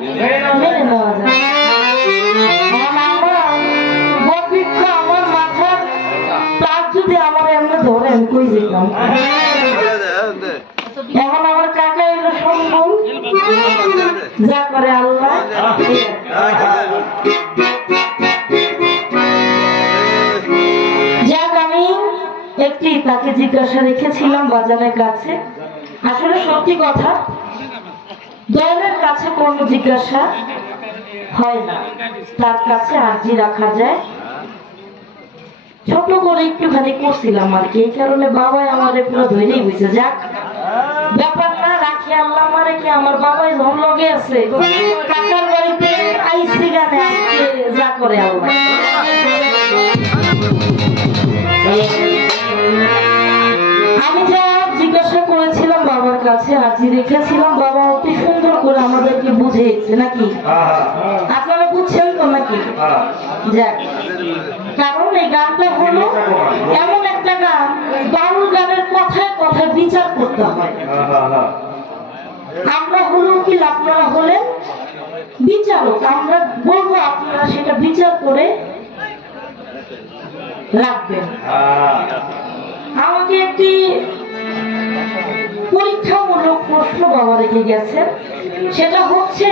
মেনে নেওয়া যায়। আমার মাথার তার যদি আমার এমনি ধরেন কই যেতাম। এখন আমার কাকা এলো সম্ভব যা করে আল্লাহ। যাক আমি একটি তাকে জিজ্ঞাসা রেখেছিলাম বাজারের কাছে। আসলে সত্যি কথা, দয়ালের কাছে কোনো জিজ্ঞাসা হয় না, তার কাছে আর্জি রাখা যায়। ছোট করে একটুখানি করছিলাম আর কি, এই কারণে বাবাই আমাদের পুরো ধরেই বুঝছে। যাক ব্যাপার না, রাখি আল্লাহ আমারে কি, আমার বাবাই ধন লগে আছে, কাকার বাড়িতে আইসি গানে আজকে যা করে আল্লাহ। আমি যা জিজ্ঞাসা করেছিলাম বাবার কাছে, আর্জি রেখেছিলাম, বাবা অতি সুন্দর করে আমাদেরকে বুঝিয়েছে নাকি? আপনারা বুঝছেন তো নাকি? যাক, কারণ এই গানটা হলো এমন একটা গান, বাউল গানের কথায় কথায় বিচার করতে হয়। আমরা হলো কি, আপনারা হলেন বিচারক, আমরা বলবো আপনারা সেটা বিচার করে রাখবেন। আমাকে একটি পরীক্ষামূলক প্রশ্ন বাবা রেখে গেছে, সেটা হচ্ছে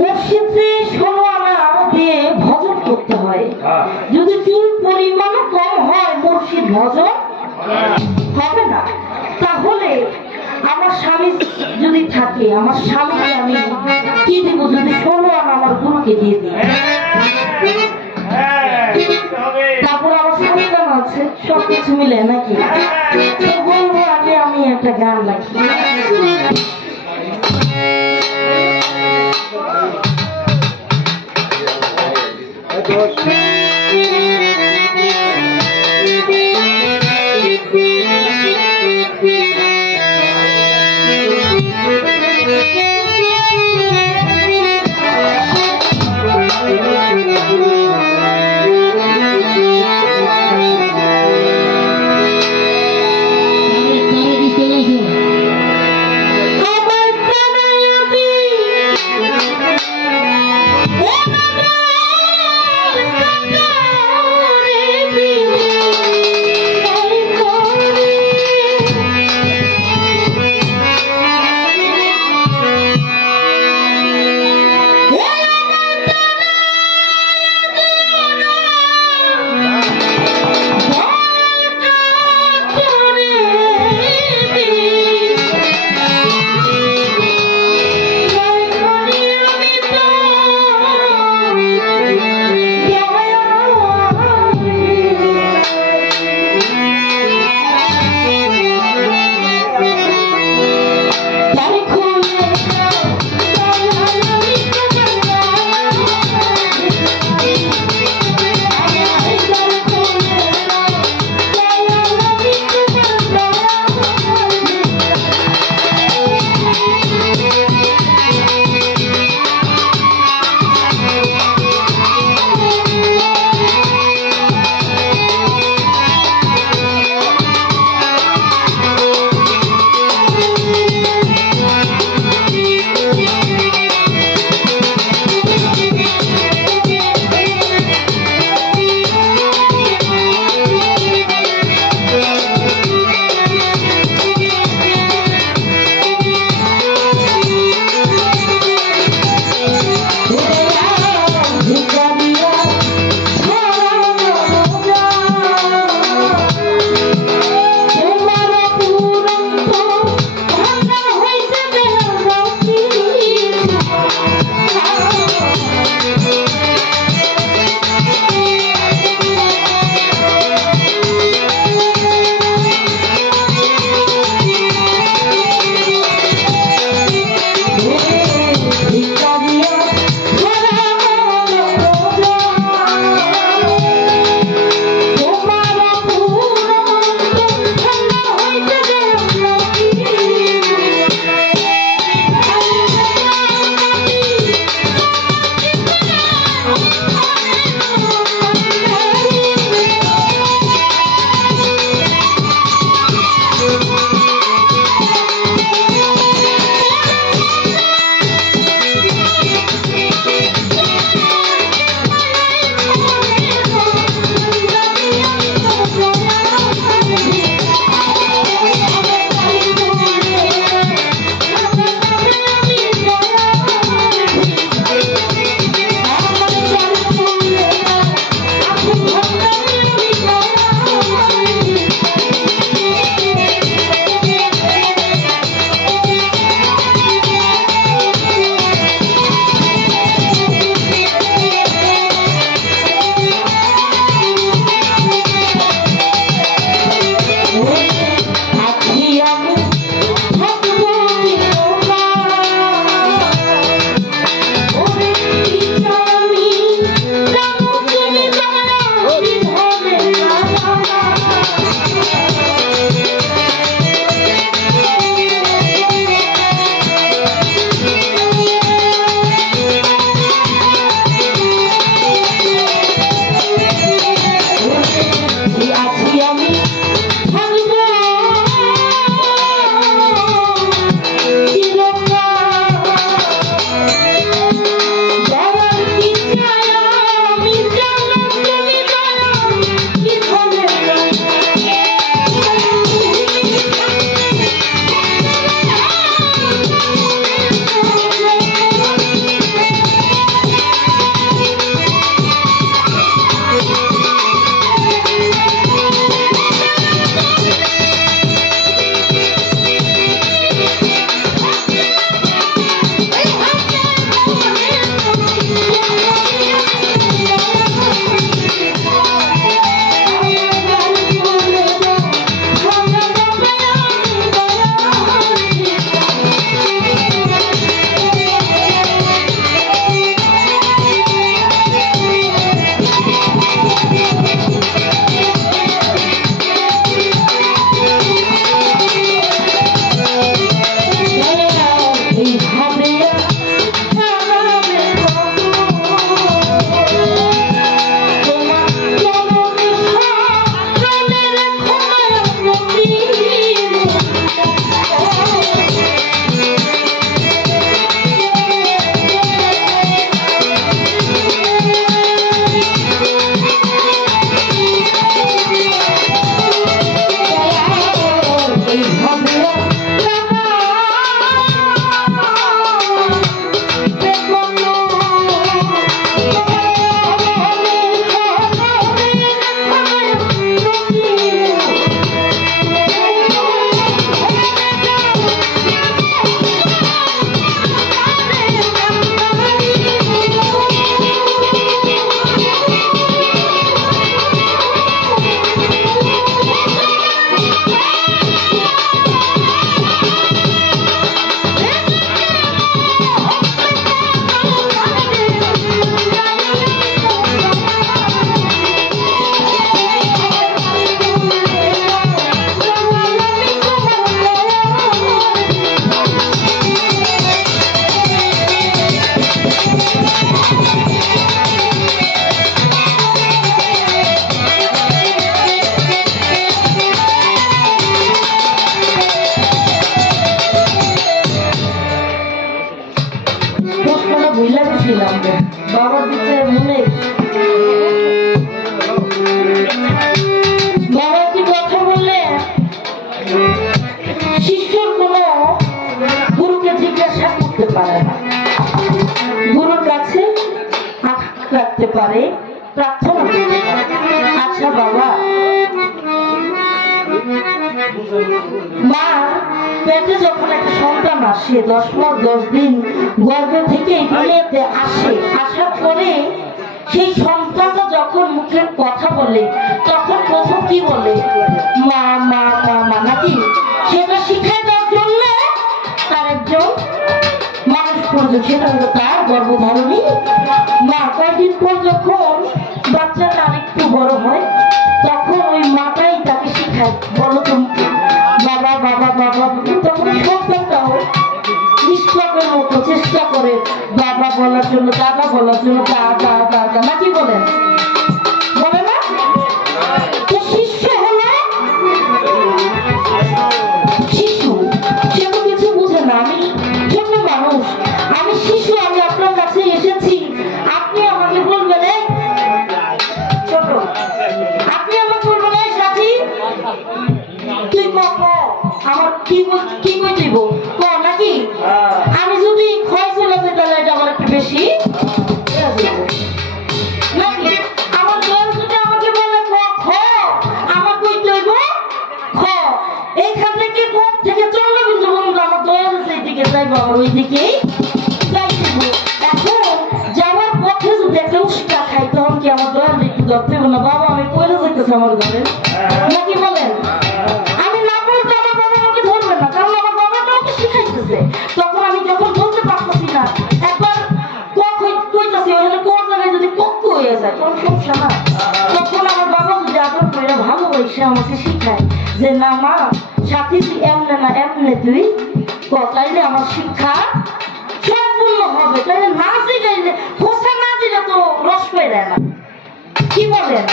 মসজিদে 16 আনা দিয়ে ভজন করতে হয়, যদি চুল পরিমাণ কম হয় মসজিদ ভজন হবে না। তাহলে আমার স্বামী যদি থাকে, আমার স্বামীকে আমি কি দিব যদি 16 আনা আমার গুরুকে দিয়ে দিই? তারপর আমার সন্তান আছে, সবকিছু মিলে নাকি? তো বলবো আগে আমি একটা গান রাখি। বসছিলাম বাবার দিকে মনে বাবা কি কথা বললে শিষ্যর কোনো গুরুকে জিজ্ঞাসা করতে পারে না, গুরুর কাছে রাখতে পারে, প্রার্থনা করতে পারে। আচ্ছা বাবা, মা পেটে যখন একটা সন্তান আসে 10 মাস 10 দিন গর্ভে থেকে দুনিয়াতে আসে, আসার পরে সেই সন্তানটা যখন মুখের কথা বলে তখন প্রথম কি বলে? মা মা মা মা, নাকি? সেটা শিখাই দেওয়ার জন্য তার একজন মানুষ প্রয়োজন, সেটা হলো তার গর্ভধারণী মা। কয়েকদিন পর যখন বাচ্চাটা আরেকটু বড় হয় তখন ওই মাটাই তাকে শিখায়, বলো তুমি বাবা বাবা বাবা। তখন সন্তানটাও নিষ্পাপের মতো চেষ্টা করে বাবা বলার জন্য, দাদা বলার জন্য, দাদা দাদা, নাকি বলেন? বলে না? তো শিষ্য হলো শিশু, সে তো কিছু বুঝে না। আমি ছোট মানুষ, আমি শিশু, আমি আপনার কাছে এসেছি, আপনি আমাকে বলবেন এই ছোট, আপনি আমাকে বলবেন এই সাথী তুই ক, আমার কি কই দিব ক, নাকি? আমি যদি ক্ষয় চলে যেতে তাহলে এটা আমার একটু বেশি নাকি? আমার দল যদি আমাকে বলে ক খ, আমার কই দেব খ, এইখান থেকে ক থেকে চন্দ্রবিন্দু পর্যন্ত আমার দয়াল সেই দিকে যাইবো, আমার ওই দিকেই যাইব। এখন যাওয়ার পথে যদি একটা উস্কা খাই তখন কি আমার দয়াল একটু ধরতে না? বাবা আমি পয়লা যাইতেছে আমার ঘরে, নাকি বলেন? আমি না বলতে আমার বাবা আমাকে ধরবে না, কারণ আমার বাবাটা আমাকে শিখাইতেছে। তখন আমি যখন বলতে পারতেছি না, একবার কক কইতাছি, ওখানে কোন জায়গায় যদি কক হয়ে যায় তখন সমস্যা না। তখন আমার বাবা যদি আদর করে ভালোবাসে আমাকে শিখায় যে না মা সাথী তুই এমনে না এমনে তুই তাইলে আমার শিক্ষা সম্পূর্ণ হবে। তাইলে না শিখাইলে খোসা না দিলে তো রস পেয়ে দেয় না, কি বলেন?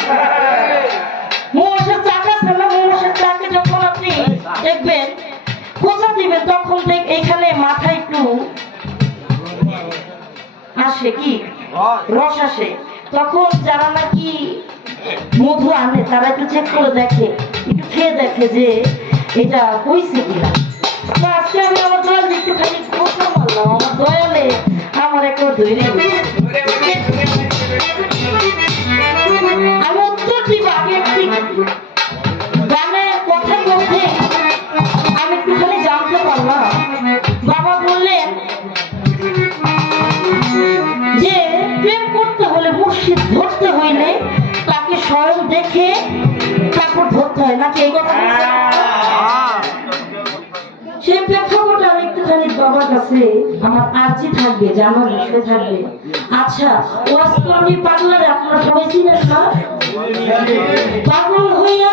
মৌমাছের চাক আছে না, মৌমাছের চাকে যখন আপনি দেখবেন খোসা দিবেন তখন এখানে মাথায় একটু আসে কি রস আসে, তখন যারা নাকি মধু আনে তারা একটু চেক করে দেখে, একটু খেয়ে দেখে যে এটা হয়েছে কিনা। তো আজকে আমি আমার দয়াল একটু খালি খোসা মারলাম, আমার দয়ালে আমার একটা ধৈর্য, আমি উত্তর দিব আগে একটি গানের কথার মধ্যে আমি একটুখানি জানতে পারলাম। বাবা বললেন যে প্রেম করতে হলে, মুর্শিদ ধরতে হইলে তাকে স্বয়ং দেখে তারপর ধরতে হয়, নাকি? এই কথা সেই প্রেক্ষাপটে আমি একটুখানি বাবার কাছে আমার আর্জি থাকবে, জানার বিষয় থাকবে। আচ্ছা, ওয়াজ কর্মী পাগলারে আপনারা সবাই চিনেন না? পাগল হইয়া